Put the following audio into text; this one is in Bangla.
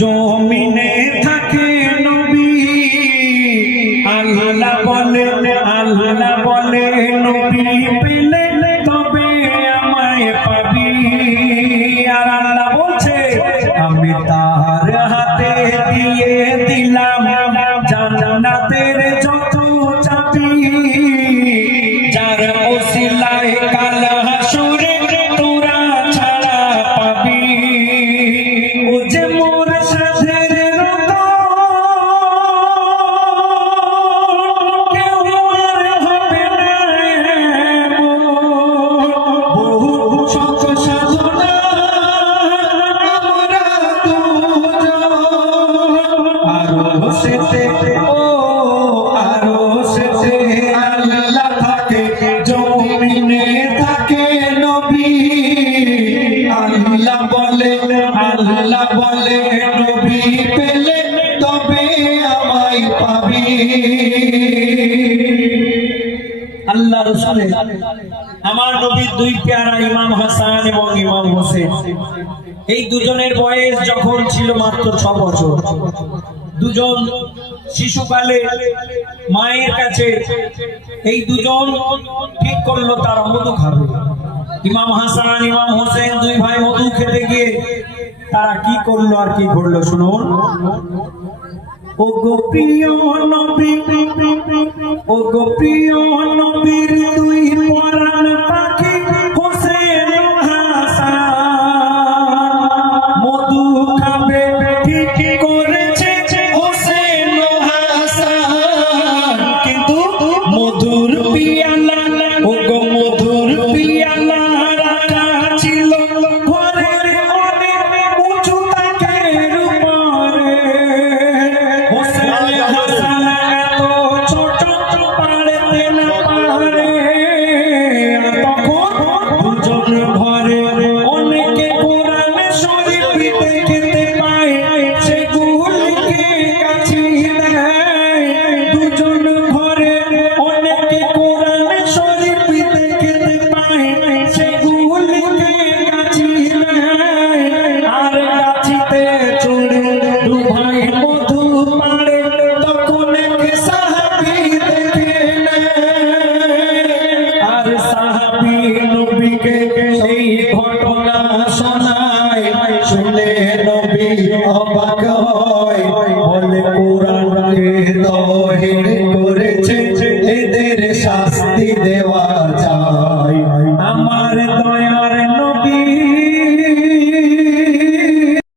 জমিনে থাকে নবী আল্লাহ বলে নবী পেলে তবে আমায় পাবি। আর আল্লাহ বলছে আমি তার হাতে দিয়ে দিলাম জান্নাতের যত চাবি, যার ওসিলায় কাল হাসরে তোরা ছাড়া পাবি। ও যে মোর সাথের কেউ আর হবে না, বহু শত সাধনা আমরা আরো সেতে আল্লাহ থাকে জমিনে থাকে নবী। আল্লাহ বলে নবী পেলে তবে আমায় পাবি। আল্লাহ রাসূল আমার নবীর দুই পেয়ারা ইমাম হাসান এবং ইমাম হোসেন, এই দুজনের বয়স যখন ছিল মাত্র 6 বছর, দুজন শিশুকালে মায়ের কাছে এই দুজন ঠিক করলো তারা মধু খাবে। ইমাম হাসান ইমাম হোসেন দুই ভাই মধু খেতে গিয়ে তারা কি করলো আর কি করলো শুনুন। ও গো প্রিয় নবীর দুই পরাণ পাখি হোসেন হাসান মধু খাবে ঠিক করেছে হোসেন হাসান, কিন্তু মধুর পিয়ালা ও গো মধুর পিয়ালা রাখা ছিল ঘরের অনেক উঁচু তাকের উপরে। হোসেন হাসান এত ছোট পারতে না পারে, তখন দুজন ঘরে অনেকে কোরআন শরীফ দেখতে পায়, সেগুলিকে কাছে দেয়। দুজন ঘরে অনেকে কোরআন শরীফ দেখতে পায়, সেগুলিকে কাছে দেয়। আর গাছিতে চড়ে দু ভাই মধু মারে, তখন এক সাহাবী দেখে নেয়। আর সাহাবী নবীকে সেই ঘটনা শোনায়, শুনে নবী